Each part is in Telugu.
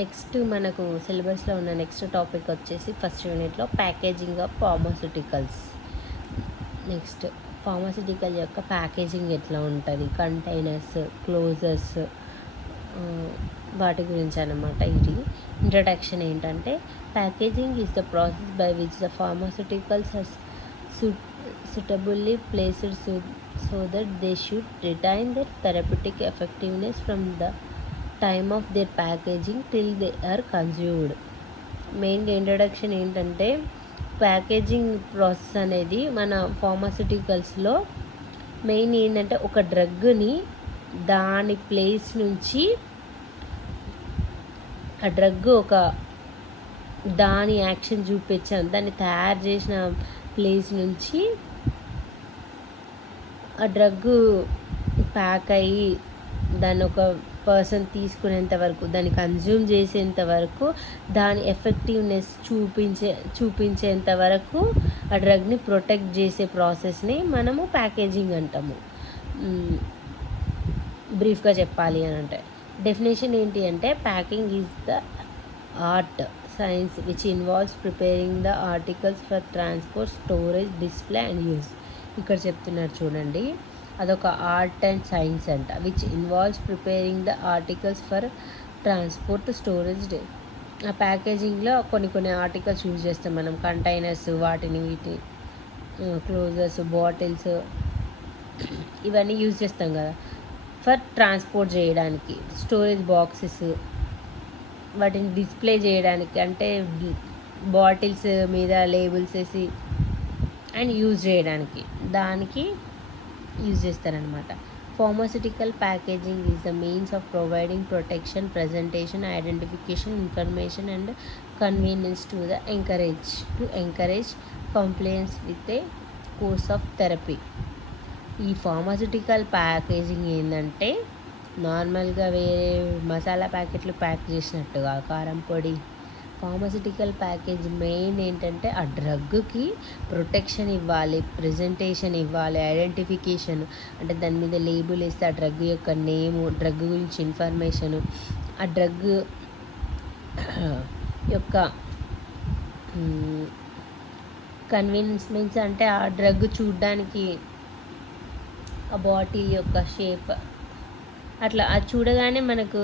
నెక్స్ట్ మనకు సిలబస్లో ఉన్న నెక్స్ట్ టాపిక్ వచ్చేసి ఫస్ట్ యూనిట్లో packaging of pharmaceuticals. Next pharmaceutical యొక్క ప్యాకేజింగ్ ఎట్లా ఉంటుంది, కంటైనర్స్, క్లోజర్స్, వాటి గురించి అన్నమాట. ఇది ఇంట్రడక్షన్ ఏంటంటే, packaging is the process by which the pharmaceuticals are suitably placed so that they should retain their therapeutic effectiveness from the time of their packaging till they are consumed. మెయిన్గా ఇంట్రడక్షన్ ఏంటంటే, ప్యాకేజింగ్ ప్రాసెస్ అనేది మన ఫార్మాస్యూటికల్స్లో మెయిన్ ఏంటంటే, ఒక డ్రగ్ని దాని ప్లేస్ నుంచి ఆ డ్రగ్ ఒక దాని యాక్షన్ చూపించాం, దాన్ని తయారు చేసిన ప్లేస్ నుంచి ఆ డ్రగ్ ప్యాక్ అయ్యి దాన్ని ఒక పర్సన్ తీసుకునేంత వరకు, దాన్ని కన్జ్యూమ్ చేసేంత వరకు, దాని ఎఫెక్టివ్నెస్ చూపించేంత వరకు ఆ డ్రగ్ని ప్రొటెక్ట్ చేసే ప్రాసెస్ని మనము ప్యాకేజింగ్ అంటాము. బ్రీఫ్గా చెప్పాలి అని అంటే, డెఫినేషన్ ఏంటి అంటే, packing is the art science which involves preparing the articles for transport, storage, display and use. ఇక్కడ చెప్తున్నారు చూడండి, అదొక ఆర్ట్ అండ్ సైన్స్ అంట, which involves preparing the articles for transport, storage. ఆ ప్యాకేజింగ్లో కొన్ని ఆర్టికల్స్ యూజ్ చేస్తాం మనం, కంటైనర్స్, వీటి క్లోజర్స్, బాటిల్స్, ఇవన్నీ యూజ్ చేస్తాం కదా ఫర్ ట్రాన్స్పోర్ట్ చేయడానికి. స్టోరేజ్ బాక్సెస్ వాటిని డిస్ప్లే చేయడానికి, అంటే బాటిల్స్ మీద లేబుల్స్ వేసి అండ్ యూజ్ చేయడానికి, దానికి యూజ్ చేస్తారనమాట. Pharmaceutical packaging is the means of providing protection, presentation, identification, information and convenience to encourage complains with a course of therapy. ఈ ఫార్మాస్యూటికల్ ప్యాకేజింగ్ ఏంటంటే, నార్మల్గా వేరే మసాలా ప్యాకెట్లు ప్యాక్ చేసినట్టుగా, కారం పొడి, ఫార్మాస్యూటికల్ ప్యాకేజ్ మెయిన్ ఏంటంటే ఆ డ్రగ్కి ప్రొటెక్షన్ ఇవ్వాలి, ప్రజెంటేషన్ ఇవ్వాలి, ఐడెంటిఫికేషన్, అంటే దాని మీద లేబుల్ వేస్తే ఆ డ్రగ్ యొక్క నేము, డ్రగ్ గురించి ఇన్ఫర్మేషను, ఆ డ్రగ్ యొక్క కన్వీనియన్స్ మీన్స్ అంటే ఆ డ్రగ్ చూడడానికి ఆ బాటిల్ యొక్క షేప్ అట్లా అది చూడగానే మనకు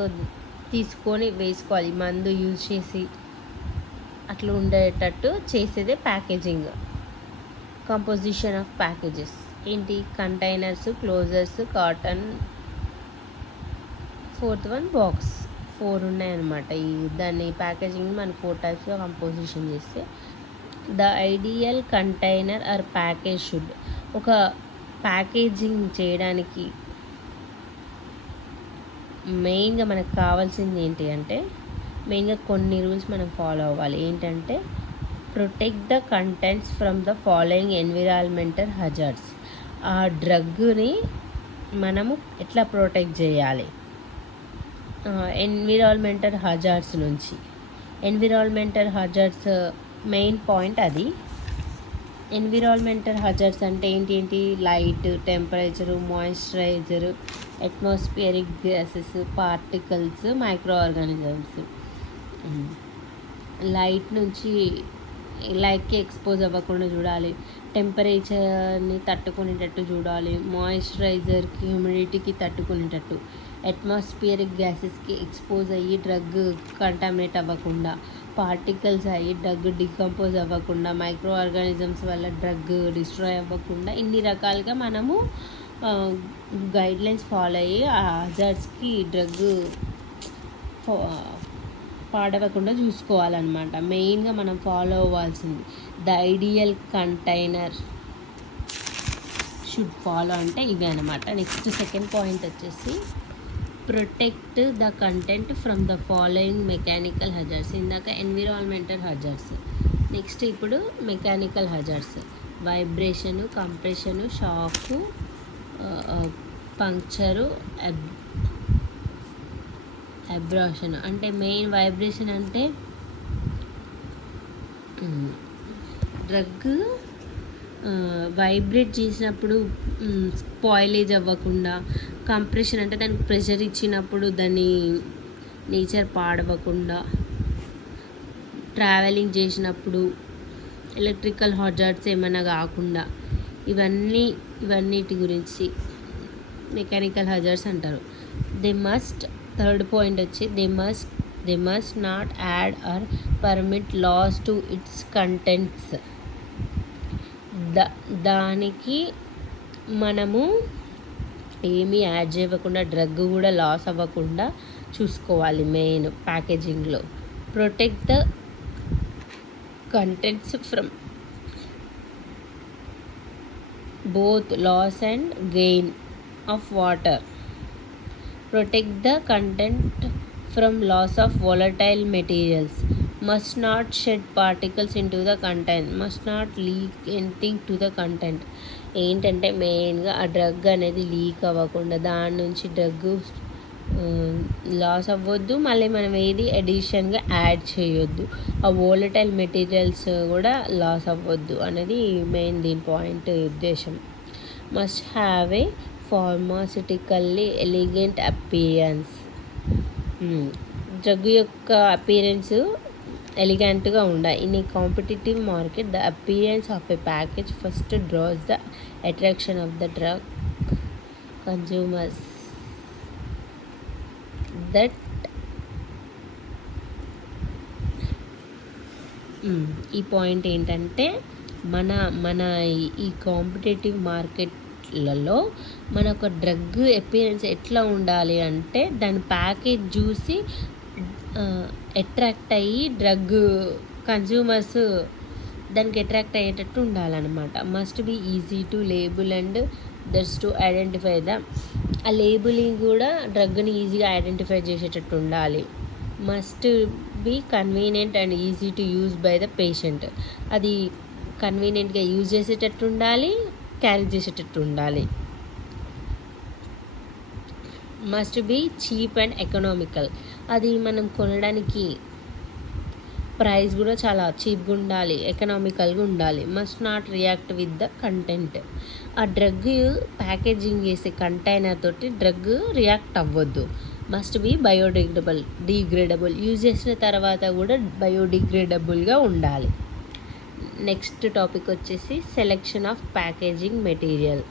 తీసుకొని వేసుకోవాలి, మందు యూజ్ చేసి అట్లా ఉండేటట్టు చేసేదే ప్యాకేజింగ్. కంపోజిషన్ ఆఫ్ ప్యాకేజెస్ ఏంటి, containers, closures, cotton, fourth one box. 4 ఉన్నాయన్నమాట. దాన్ని ప్యాకేజింగ్ మనం 4 టైప్స్గా కంపోజిషన్ చేస్తే, the ideal container R package should, ఒక ప్యాకేజింగ్ చేయడానికి మెయిన్గా మనకు కావాల్సింది ఏంటి అంటే, మెయిన్గా కొన్ని రూల్స్ మనం ఫాలో అవ్వాలి. ఏంటంటే, protect the contents from the following environmental hazards. ఆ డ్రగ్ని మనము ఎట్లా ప్రొటెక్ట్ చేయాలి, ఎన్విరాన్మెంటల్ హజార్డ్స్ నుంచి. ఎన్విరాన్మెంటల్ హజార్డ్స్ మెయిన్ పాయింట్ అది. ఎన్విరాన్మెంటల్ హజార్డ్స్ అంటే ఏంటి, light, temperature, moisturiser, atmospheric gases, particles, micro organisms. లైట్కి ఎక్స్పోజ్ అవ్వకుండా చూడాలి, టెంపరేచర్ని తట్టుకునేటట్టు చూడాలి, మాయిశ్చరైజర్కి, హ్యూమిడిటీకి తట్టుకునేటట్టు, అట్మాస్ఫియరిక్ గ్యాసెస్కి ఎక్స్పోజ్ అయ్యి డ్రగ్ కంటామినేట్ అవ్వకుండా, పార్టికల్స్ అయ్యి డ్రగ్ డికంపోజ్ అవ్వకుండా, మైక్రో ఆర్గానిజమ్స్ వల్ల డ్రగ్ డిస్ట్రాయ్ అవ్వకుండా, ఇన్ని రకాలుగా మనము గైడ్లైన్స్ ఫాలో అయ్యి ఆ హజార్డ్స్కి డ్రగ్ పాడవకుండా చూసుకోవాలన్నమాట. మెయిన్గా మనం ఫాలో అవ్వాల్సింది the ideal container should follow అంటే ఇవే అనమాట. నెక్స్ట్ సెకండ్ పాయింట్ వచ్చేసి, protect the content from the following mechanical hazards. ఇందాక ఎన్విరాన్మెంటల్ హజార్డ్స్, నెక్స్ట్ ఇప్పుడు mechanical hazards. Vibration, compression, shock, puncture, abrasion. అంటే మెయిన్ వైబ్రేషన్ అంటే డ్రగ్ వైబ్రేట్ చేసినప్పుడు స్పాయిలేజ్ అవ్వకుండా, కంప్రెషన్ అంటే దానికి ప్రెషర్ ఇచ్చినప్పుడు దాన్ని నేచర్ పాడవకుండా, ట్రావెలింగ్ చేసినప్పుడు ఎలక్ట్రికల్ హాజార్డ్స్ ఏమైనా కాకుండా, ఇవన్నిటి గురించి మెకానికల్ హజార్డ్స్ అంటారు. థర్డ్ పాయింట్ వచ్చి they must not add or permit loss to its contents. దానికి మనము ఏమీ యాడ్ చేయకుండా, డ్రగ్ కూడా లాస్ అవ్వకుండా చూసుకోవాలి. మెయిన్ ప్యాకేజింగ్లో protect the contents from both loss and gain of water. Protect the content from loss of volatile materials. Must not shed particles into the content. Must not leak anything to the content. ఏంటంటే మెయిన్గా ఆ డ్రగ్ అనేది లీక్ అవ్వకుండా, దాని నుంచి డ్రగ్ లాస్ అవ్వద్దు, మళ్ళీ మనం ఏది ఎడిషన్గా యాడ్ చేయొద్దు, ఆ వోలటైల్ మెటీరియల్స్ కూడా లాస్ అవ్వద్దు అనేది మెయిన్ దీని పాయింట్ ఉద్దేశం. Must have a pharmaceutically elegant appearance. Drug యొక్క అపీరెన్స్ ఎలిగెంట్గా ఉండాలి. In a competitive market the appearance of a package first draws the attraction of the drug consumers. That ఈ పాయింట్ ఏంటంటే మన ఈ కాంపిటేటివ్ మార్కెట్లలో మన ఒక డ్రగ్ అపియరెన్స్ ఎట్లా ఉండాలి అంటే, దాని ప్యాకేజ్ చూసి అట్రాక్ట్ అయ్యి డ్రగ్ కన్జ్యూమర్స్ దానికి అట్రాక్ట్ అయ్యేటట్టు ఉండాలన్నమాట. Must be easy to label and that's to identify ఆ లేబులింగ్ కూడా డ్రగ్ని ఈజీగా ఐడెంటిఫై చేసేటట్టు ఉండాలి. Must be convenient and easy to use by the patient. అది కన్వీనియంట్గా యూజ్ చేసేటట్టు ఉండాలి, క్యారీ చేసేటట్టు ఉండాలి. Must be cheap and economical. అది మనం కొనడానికి ప్రైస్ కూడా చాలా చీప్గా ఉండాలి, ఎకనామికల్గా ఉండాలి. Must not react with the content. ఆ డ్రగ్ ప్యాకేజింగ్ చేసే కంటైనర్ తోటి డ్రగ్ రియాక్ట్ అవ్వద్దు. Must be degradable. యూజ్ చేసిన తర్వాత కూడా బయోడిగ్రేడబుల్గా ఉండాలి. నెక్స్ట్ టాపిక్ వచ్చేసి selection of packaging material.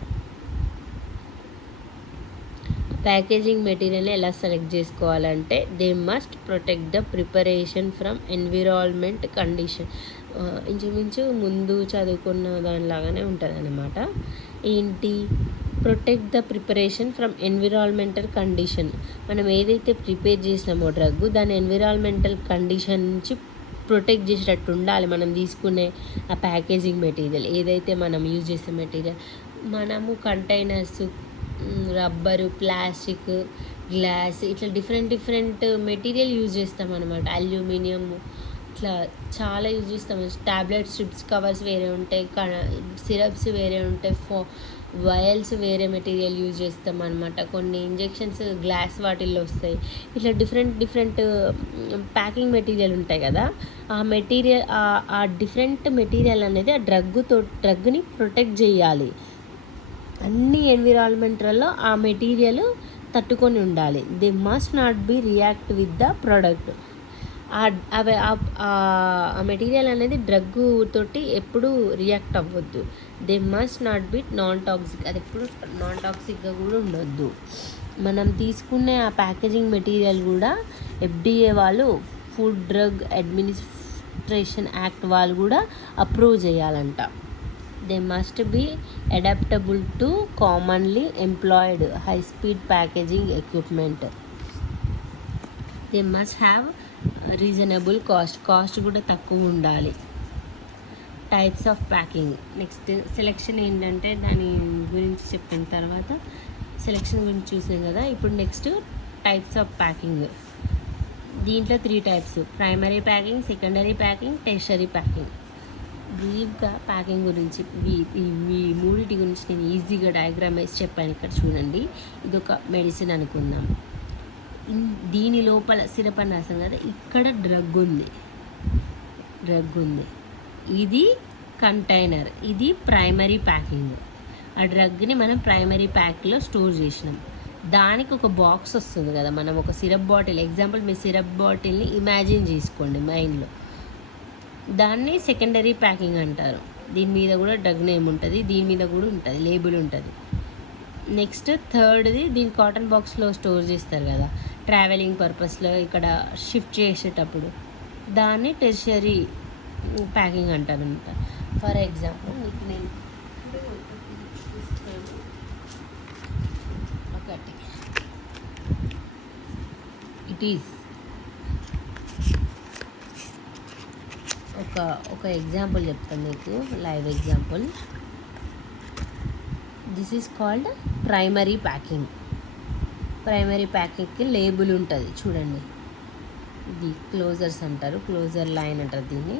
Packaging మెటీరియల్ని ఎలా సెలెక్ట్ చేసుకోవాలంటే, they must protect the preparation from environment condition. ఇంచుమించు ముందు చదువుకున్న దానిలాగానే ఉంటుంది అన్నమాట. ఏంటి? Protect the preparation from environmental condition. మనం ఏదైతే ప్రిపేర్ చేసినామో డ్రగ్, దాని ఎన్విరాన్మెంటల్ కండిషన్ నుంచి ప్రొటెక్ట్ చేసేటట్టు ఉండాలి మనం తీసుకునే ఆ ప్యాకేజింగ్ మెటీరియల్. ఏదైతే మనం యూజ్ చేసే మెటీరియల్, మనము కంటైనర్స్, రబ్బరు, ప్లాస్టిక్, గ్లాస్, ఇట్లా డిఫరెంట్ మెటీరియల్ యూజ్ చేస్తాం అనమాట. అల్యూమినియం, ఇట్లా చాలా యూజ్ చేస్తాం. టాబ్లెట్ స్ట్రిప్స్ కవర్స్ వేరే ఉంటాయి, సిరప్స్ వేరే ఉంటాయి, వయల్స్ వేరే మెటీరియల్ యూజ్ చేస్తాం అనమాట. కొన్ని ఇంజెక్షన్స్ గ్లాస్ వాటిల్లో వస్తాయి. ఇట్లా డిఫరెంట్ ప్యాకింగ్ మెటీరియల్ ఉంటాయి కదా, ఆ మెటీరియల్, ఆ డిఫరెంట్ మెటీరియల్ అనేది ఆ డ్రగ్ని ప్రొటెక్ట్ చేయాలి. అన్ని ఎన్విరాన్మెంట్లలో ఆ మెటీరియల్ తట్టుకొని ఉండాలి. They must not be react with the product. ఆ మెటీరియల్ అనేది డ్రగ్ తోటి ఎప్పుడు రియాక్ట్ అవ్వద్దు. They must not be non toxic. అది ఎప్పుడు నాన్ టాక్సిక్గా కూడా ఉండొద్దు. మనం తీసుకునే ఆ ప్యాకేజింగ్ మెటీరియల్ కూడా FDA వాళ్ళు, ఫుడ్ డ్రగ్ అడ్మినిస్ట్రేషన్ యాక్ట్ వాళ్ళు కూడా అప్రూవ్ చేయాలంట. They must be adaptable to commonly employed high speed packaging equipment. They must have reasonable cost కూడా తక్కువ ఉండాలి. Types of packing. Next selection ఏంటంటే, దాని గురించి చెప్పిన తర్వాత సెలెక్షన్ గురించి చూసాం కదా. ఇప్పుడు నెక్స్ట్ టైప్స్ ఆఫ్ ప్యాకింగ్. దీంట్లో 3 types: primary packing, secondary packing, tertiary packing. బ్రీఫ్గా ప్యాకింగ్ గురించి, ఈ మూడిటి గురించి నేను ఈజీగా డయాగ్రామ్ వేసి చెప్పాను. ఇక్కడ చూడండి, ఇదొక మెడిసిన్ అనుకుందాం. దీని లోపల సిరప్ అని రాసాం కదా, ఇక్కడ డ్రగ్ ఉంది. ఇది కంటైనర్, ఇది ప్రైమరీ ప్యాకింగ్. ఆ డ్రగ్ని మనం ప్రైమరీ ప్యాక్లో స్టోర్ చేసినాం. దానికి ఒక బాక్స్ వస్తుంది కదా, మనం ఒక సిరప్ బాటిల్, ఎగ్జాంపుల్ మీ సిరప్ బాటిల్ని ఇమాజిన్ చేసుకోండి మైండ్లో. దాన్ని సెకండరీ ప్యాకింగ్ అంటారు. దీని మీద కూడా డ్రగ్ నేమ్ ఉంటుంది, దీని మీద కూడా ఉంటుంది, లేబుల్ ఉంటుంది. నెక్స్ట్ థర్డ్ది, దీని కాటన్ బాక్స్లో స్టోర్ చేస్తారు కదా ట్రావెలింగ్ పర్పస్లో, ఇక్కడ షిఫ్ట్ చేసేటప్పుడు, దాన్ని టెర్షరీ ప్యాకింగ్ అంటారు అనమాట. ఫర్ ఎగ్జాంపుల్ మీకు నేను ఒకటి ఇట్ ఈస్ ఒక ఎగ్జాంపుల్ చెప్తాను మీకు, live example. This is called primary packing. Primary ప్యాకింగ్కి లేబుల్ ఉంటుంది చూడండి, ఇది క్లోజర్స్ అంటారు, క్లోజర్ లైన్ అంటారు దీన్ని.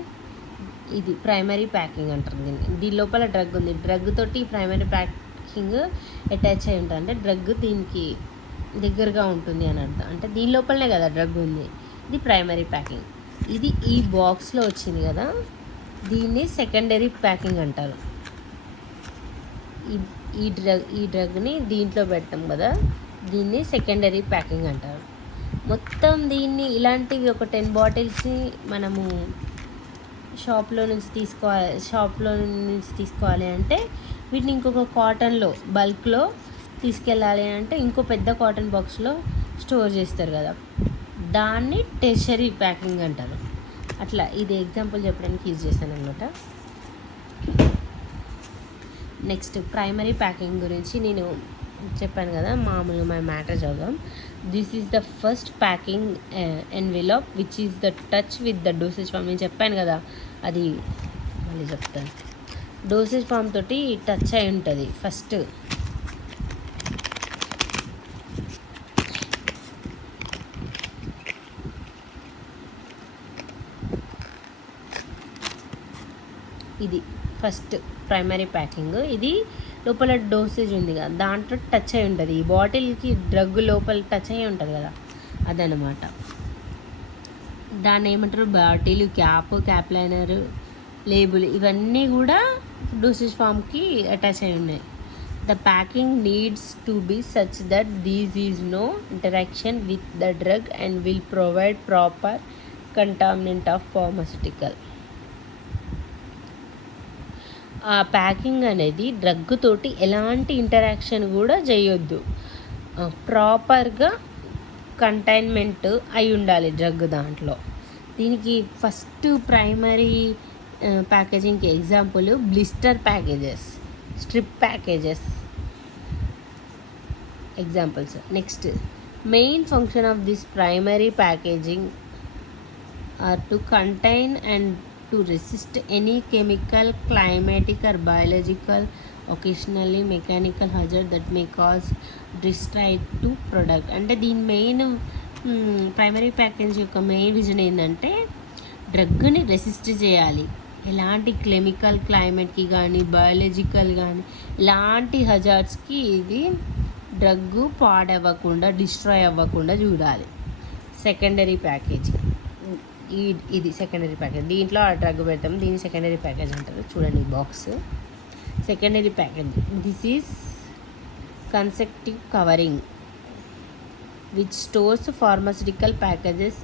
ఇది ప్రైమరీ ప్యాకింగ్ అంటారు దీన్ని. దీని లోపల డ్రగ్ ఉంది, డ్రగ్ తోటి ప్రైమరీ ప్యాకింగ్ అటాచ్ అయి ఉంటుంది, అంటే డ్రగ్ దీనికి దగ్గరగా ఉంటుంది అని అర్థం. అంటే దీని లోపలనే కదా డ్రగ్ ఉంది, ఇది ప్రైమరీ ప్యాకింగ్. ఇది ఈ బాక్స్లో వచ్చింది కదా, దీన్ని సెకండరీ ప్యాకింగ్ అంటారు. ఈ డ్రగ్ని దీంట్లో పెడతాం కదా, దీన్ని సెకండరీ ప్యాకింగ్ అంటారు. మొత్తం దీన్ని ఇలాంటివి ఒక 10 బాటిల్స్ని మనము షాప్లో నుంచి తీసుకోవాలి అంటే వీటిని ఇంకొక కాటన్లో బల్క్లో తీసుకెళ్ళాలి అంటే ఇంకో పెద్ద కాటన్ బాక్స్లో స్టోర్ చేస్తారు కదా, దాన్ని టెర్షరీ ప్యాకింగ్ అంటారు. అట్లా ఇది ఎగ్జాంపుల్ చెప్పడానికి యూజ్ చేశాను అనమాట. నెక్స్ట్ ప్రైమరీ ప్యాకింగ్ గురించి నేను చెప్పాను కదా, మామూలుగా మన మ్యాటర్ చదువుదాం. This is the first packing envelope which is the touch with the dosage form. నేను చెప్పాను కదా, అది మళ్ళీ చెప్తాను. డోసేజ్ ఫామ్ తోటి టచ్ అయి ఉంటుంది ఫస్ట్. ఇది ఫస్ట్ ప్రైమరీ ప్యాకింగ్. ఇది లోపల డోసేజ్ ఉంది కదా, దాంట్లో టచ్ అయి ఉంటుంది, ఈ బాటిల్కి డ్రగ్ లోపల టచ్ అయి ఉంటుంది కదా, అదనమాట. దాన్ని ఏమంటారు, బాటిల్, క్యాప్ లైనర్, లేబుల్, ఇవన్నీ కూడా డోసేజ్ ఫామ్కి అటాచ్ అయి ఉన్నాయి. The packing needs to be such that these is no interaction with the drug and will provide proper contaminant of pharmaceutical. ఆ ప్యాకింగ్ అనేది డ్రగ్ తోటి ఎలాంటి ఇంటరాక్షన్ కూడా చేయొద్దు, ప్రాపర్గా కంటైన్మెంట్ అయి ఉండాలి డ్రగ్ దాంట్లో. దీనికి ఫస్ట్ ప్రైమరీ ప్యాకేజింగ్కి example blister packages, strip packages examples. Next main function of this primary packaging are to contain and to resist any chemical, climatic or biological, occasionally mechanical hazard that may cause destroy to product. అంటే దీని మెయిన్ ప్రైమరీ ప్యాకేజ్ యొక్క మెయిన్ విజన్ ఏంటంటే డ్రగ్ని రెసిస్ట్ చేయాలి, ఎలాంటి కెమికల్, క్లైమేట్కి కానీ బయాలజికల్ కానీ ఎలాంటి హజార్డ్స్కి ఇది డ్రగ్ పాడవ్వకుండా, డిస్ట్రాయ్ అవ్వకుండా చూడాలి. సెకండరీ ప్యాకేజింగ్, ఇది సెకండరీ ప్యాకేజ్. దీంట్లో ఆ డ్రగ్ పెడతాం, దీన్ని సెకండరీ ప్యాకేజ్ అంటారు. చూడండి box, secondary package. This is conceptive covering which stores pharmaceutical packages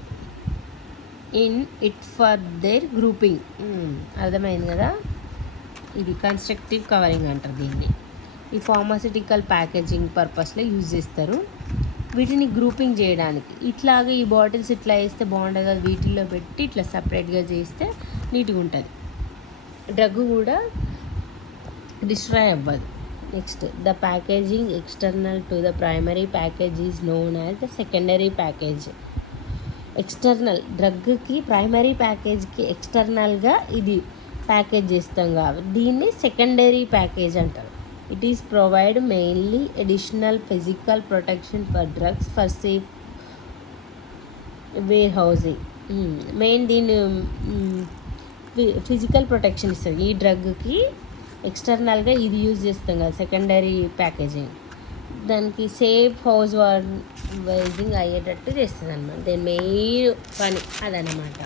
in it for their grouping. అర్థమైంది కదా, ఇది కన్స్ట్రక్టివ్ కవరింగ్ అంటారు దీన్ని. ఈ ఫార్మాస్యూటికల్ ప్యాకేజింగ్ పర్పస్లో యూజ్ చేస్తారు వీటిని గ్రూపింగ్ చేయడానికి. ఇట్లాగా ఈ బాటిల్స్ ఇట్లా వేస్తే బాగుంటుంది కదా, వీటిల్లో పెట్టి ఇట్లా సపరేట్గా చేస్తే నీట్గా ఉంటుంది, డ్రగ్ కూడా డిస్ట్రాయ్ అవ్వదు. Next the packaging external to the primary package is known as the secondary package. External డ్రగ్కి ప్రైమరీ ప్యాకేజ్కి ఎక్స్టర్నల్గా ఇది ప్యాకేజ్ చేస్తాం కాబట్టి దీన్ని సెకండరీ ప్యాకేజ్ అంటారు. It is provide mainly additional physical protection for drugs for safe warehousing. Main దీని ఫిజికల్ ప్రొటెక్షన్ ఇస్తుంది. ఈ డ్రగ్కి ఎక్స్టర్నల్గా ఇది యూజ్ చేస్తాం కదా సెకండరీ ప్యాకేజింగ్, దానికి సేఫ్ హౌస్ వైజింగ్ అయ్యేటట్టు చేస్తుంది అన్నమాట. దీని మెయిన్ పని అదనమాట.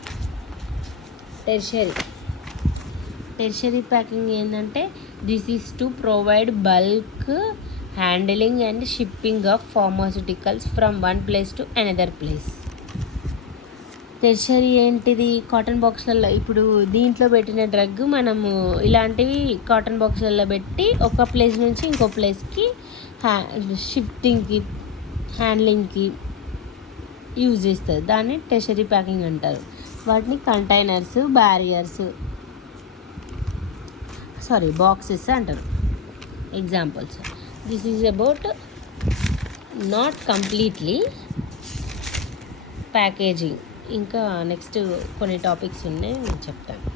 టెర్షరీ ప్యాకింగ్ ఏంటంటే this is to provide bulk handling and shipping of pharmaceuticals from one place to another place. Tertiary ఏంటిది? కాటన్ బాక్స్లలో ఇప్పుడు దీంట్లో పెట్టిన డ్రగ్ మనము ఇలాంటివి కాటన్ బాక్స్లలో పెట్టి ఒక ప్లేస్ నుంచి ఇంకో ప్లేస్కి షిఫ్టింగ్కి హ్యాండ్లింగ్కి యూజ్ చేస్తారు. దాన్ని టెర్షరీ ప్యాకింగ్ అంటారు. వాటిని కంటైనర్స్, బ్యారియర్స్, బాక్సెస్ అంటారు. Examples. This is about not completely packaging. ఇంకా నెక్స్ట్ కొన్ని టాపిక్స్ ఉన్నాయి, నేను చెప్తాను.